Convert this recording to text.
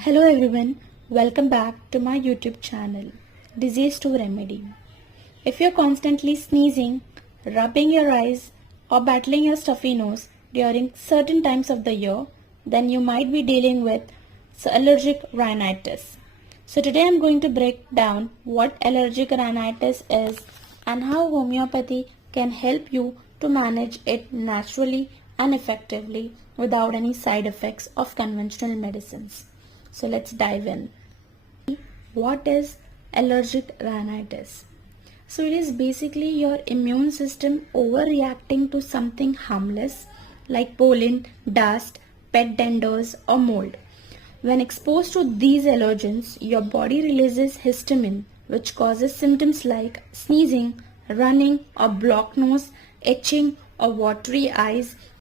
Hello everyone, welcome back to my YouTube channel, Disease to Remedy. If you're constantly sneezing, rubbing your eyes or battling your stuffy nose during certain times of the year, then you might be dealing with allergic rhinitis. So today I'm going to break down what allergic rhinitis is and how homeopathy can help you to manage it naturally and effectively without any side effects of conventional medicines. So let's dive in. What is allergic rhinitis? So it is basically your immune system overreacting to something harmless like pollen, dust, pet danders or mold. When exposed to these allergens, your body releases histamine, which causes symptoms like sneezing, running or blocked nose, itching or watery eyes,